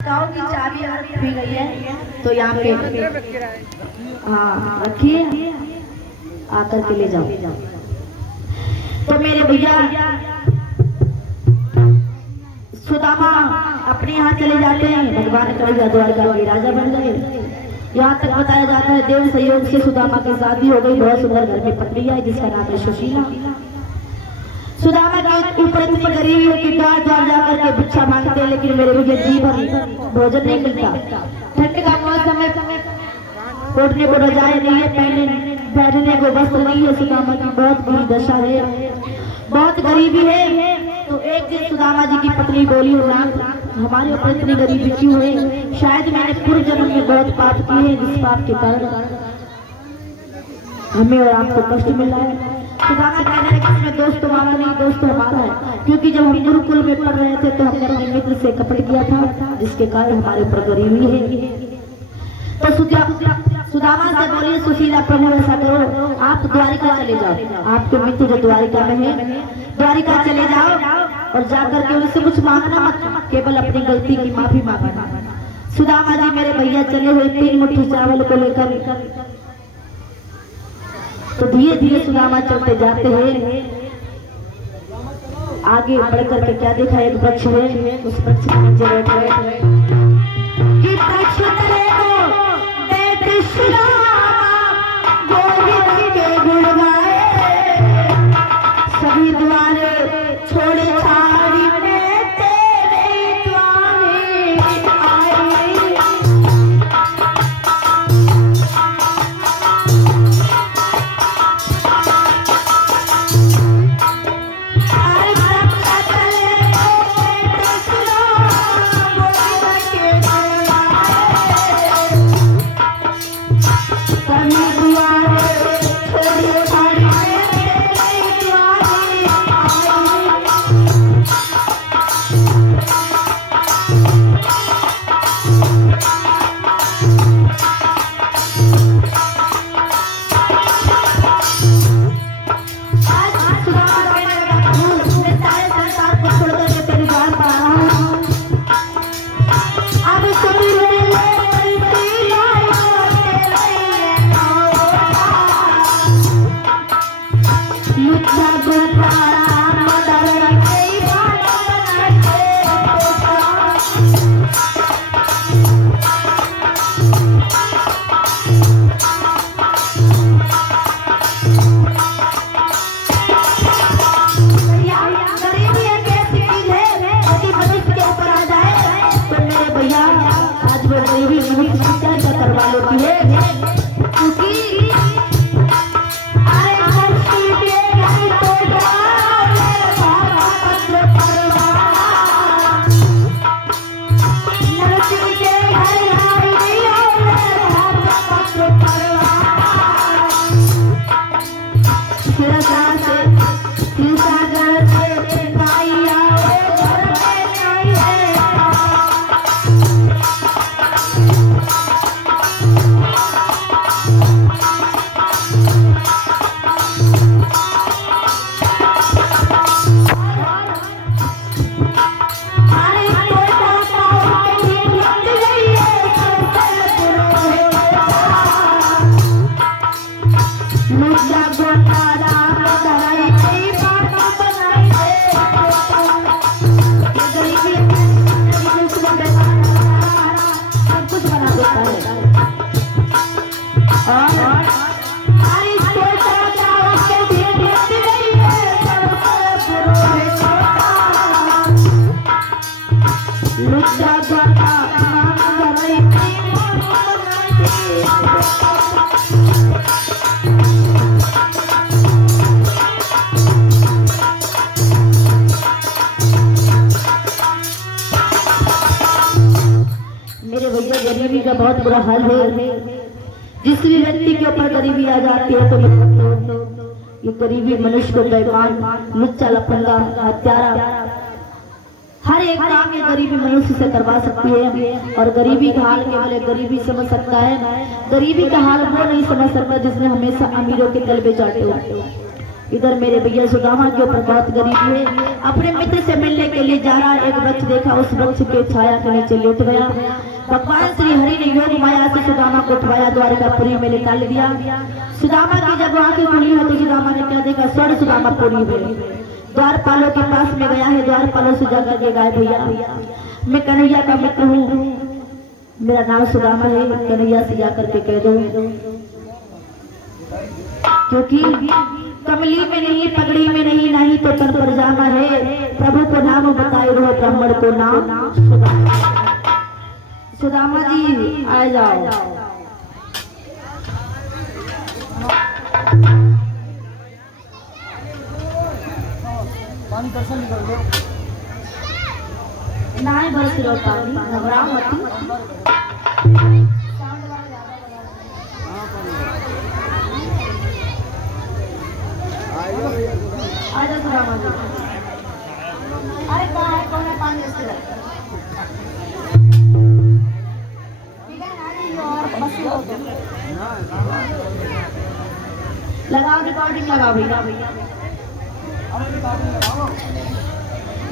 गाँव की चाबी अगर खो गई है तो यहाँ पे हाँ रखिए, आकर के ले जाओ। तो मेरे भैया सुदामा अपने यहाँ चले जाते हैं, भगवान का द्वारका के राजा बन गए। यहाँ तक बताया जाता है देव सहयोग से सुदामा की शादी हो गई। बहुत सुंदर घर में पत्नी है जिसका नाम है सुशीला। सुदामा के ऊपर इतनी गरीबी है कि द्वार द्वार जाकर के भिक्षा मांगते हैं, लेकिन मेरे भैया जी भर भोजन नहीं मिलता। ठंड का मौसम है, ओढ़ने को रजाई नहीं है, बैठने को वस्त्र नहीं है। सुदामा की बहुत बुरी दशा है, बहुत गरीबी है। तो एक दिन सुदामा जी की पत्नी बोली, नाथ हमारे ऊपर इतनी गरीबी क्यों है? शायद मैंने पूर्व जन्म में बहुत पाप किए हैं, जिस पाप के कारण हमें और आपको कष्ट मिल रहा है। सुदामा कहने लगे इसमें दोस्त तुम्हारा नहीं, दोस्त हमारा है, क्योंकि जब हम गुरुकुल में पढ़ रहे थे तो हमने अपने मित्र से कपट किया था, जिसके कारण हमारे ऊपर गरीबी है। तो सुदामा से बोलिए, सुशीला प्रभु ऐसा करो, आप द्वारिका चले जाओ, आपके मित्र जो द्वारिका में है, द्वारिका चले जाओ और जाकर के उनसे कुछ मांगना मत, केवल अपनी गलती की माफी मांगना। सुदामा जी मेरे भैया चले हुए 3 मुट्ठी चावल को लेकर। तो धीरे धीरे सुदामा चलते जाते हैं। आगे बढ़कर के क्या देखा, एक वृक्ष है, उस वृक्ष के नीचे बैठ गए कि वृक्ष तले को बैठे सुदामा गोविंद के गुण गाए, सभी द्वारे छोड़े छाड़ी में तेरे द्वारे आए। गरीबी का बहुत बुरा हाल है। जिस भी व्यक्ति के ऊपर गरीबी आ जाती है तो ये गरीबी मनुष्य को बेईमान, लुच्चा, लफंगा, हत्यारा, हर एक काम ये गरीबी मनुष्य से करवा सकती है। और गरीबी का हाल केवल गरीबी समझ सकता है। गरीबी का हाल वो नहीं समझ सकता जिसने हमेशा अमीरों के तलबे चाटे हो। इधर मेरे भैया सुदामा के ऊपर बहुत गरीबी है। अपने मित्र से मिलने के लिए जा रहा, एक वृक्ष देखा, उस वृक्ष के छाया के नीचे लेट गया। भगवान श्री हरि ने योग माया से सुदामा को उठवाया, द्वारकापुरी में निकाल दिया। सुदामा की जब आंखें खुली है तो सुदामा ने क्या देखा, स्वर्ण सुदामापुरी में द्वारपालों के पास में गया है। द्वारपालों से जाकर के गाय, भैया मैं कन्हैया का मित्र हूँ, मेरा नाम सुदामा है, कन्हैया से जाकर के कह दो, क्योंकि कमली में नहीं, पगड़ी में नहीं, नहीं तो तन पर जामा है। प्रभु को नाम बताए रहो, ब्राह्मण को नाम सुदामा। सुदामा जी आ जाओ। पानी दर्शन निकल गया नाय बरस रो पानी घबराओ मत। आजा सुदामा जी। अरे कहाँ है, कौन है पानी इसके लगाओ, रिकॉर्डिंग लगाओ भैया,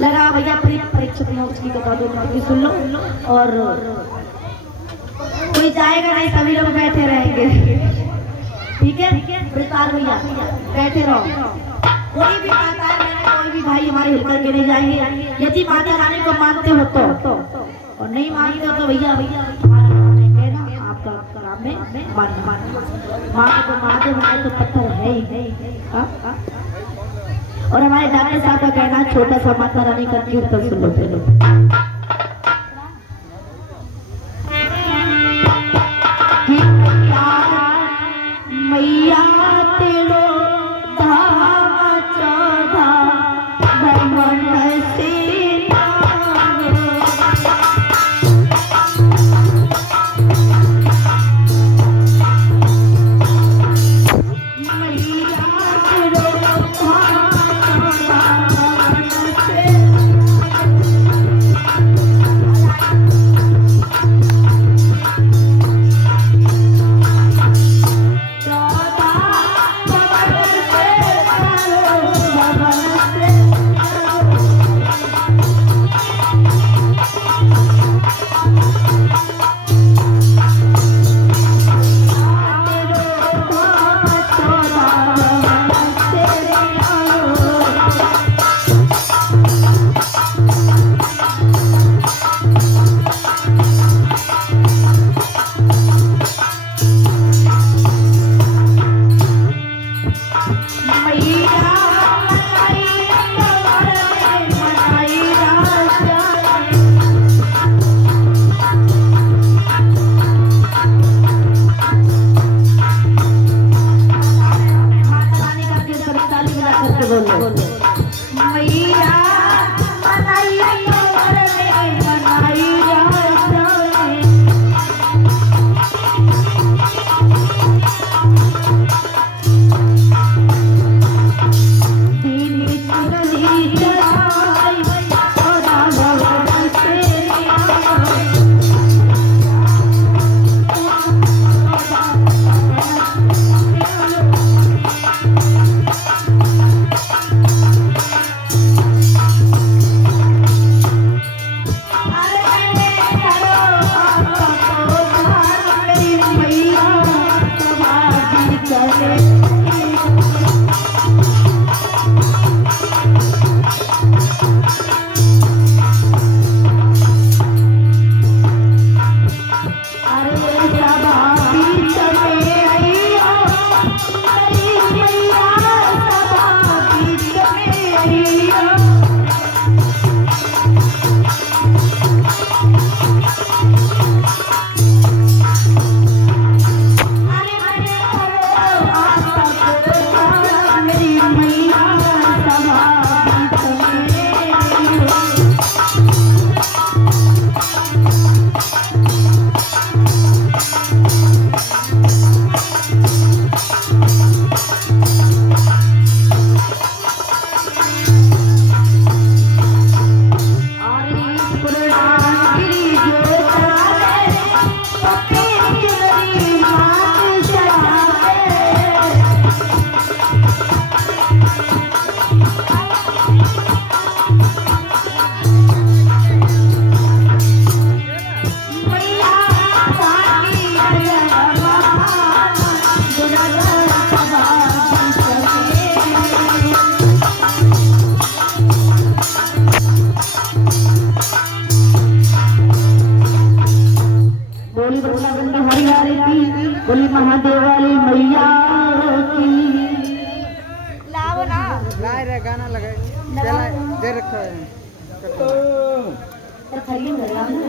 लगाओ भैया। परीक्षक नोट्स की बता दो, की सुन लो। और कोई जाएगा नहीं, सभी लोग बैठे रहेंगे, ठीक है। प्रसार भैया बैठे रहो। कोई भी माता है, कोई भी भाई हमारे हिल करके नहीं जाएंगे। यदि माता रानी को मानते हो तो, और नहीं मानते हो तो भैया हमारा काम है ना, आपका काम है मानना। माँ को महादेव बनाए तो पत्थर है ही। और हमारे डॉक्टर साहब का कहना, छोटा सा माता रानी का कीर्तन सुन लो पहले। मैया तेरो धाम चौधा भगवान से मैया तेरो वृंदावन की हरियारी की, बोली महादेव वाली मैया की। लाओ ना लाए रे गाना लगाए चला दे रखो है तो थरिया में धरिया में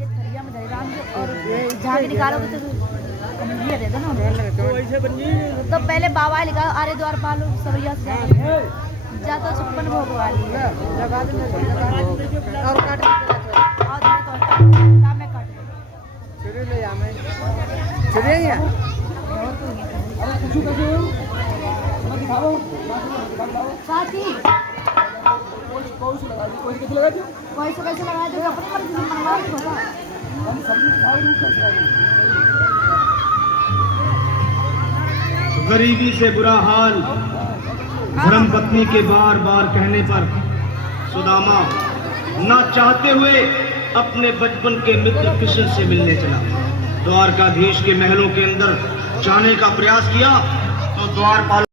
ये थरिया में धरिया और झाग निकालोगे तो ये दे दो ना तो ऐसे बनी तो पहले बाबा लिखा आरे द्वार पालो सवैया से जा तो 56 भोग वाली लगा दे और काट और काम में काट छुरी ले आ मैं छुरी है साथी कैसे लगा दो अपनी मर्जी से मंगवा दो गरीबी से बुरा हाल धर्म पत्नी के बार बार कहने पर सुदामा ना चाहते हुए अपने बचपन के मित्र कृष्ण से मिलने चला। द्वारकाधीश के महलों के अंदर जाने का प्रयास किया तो द्वारपाल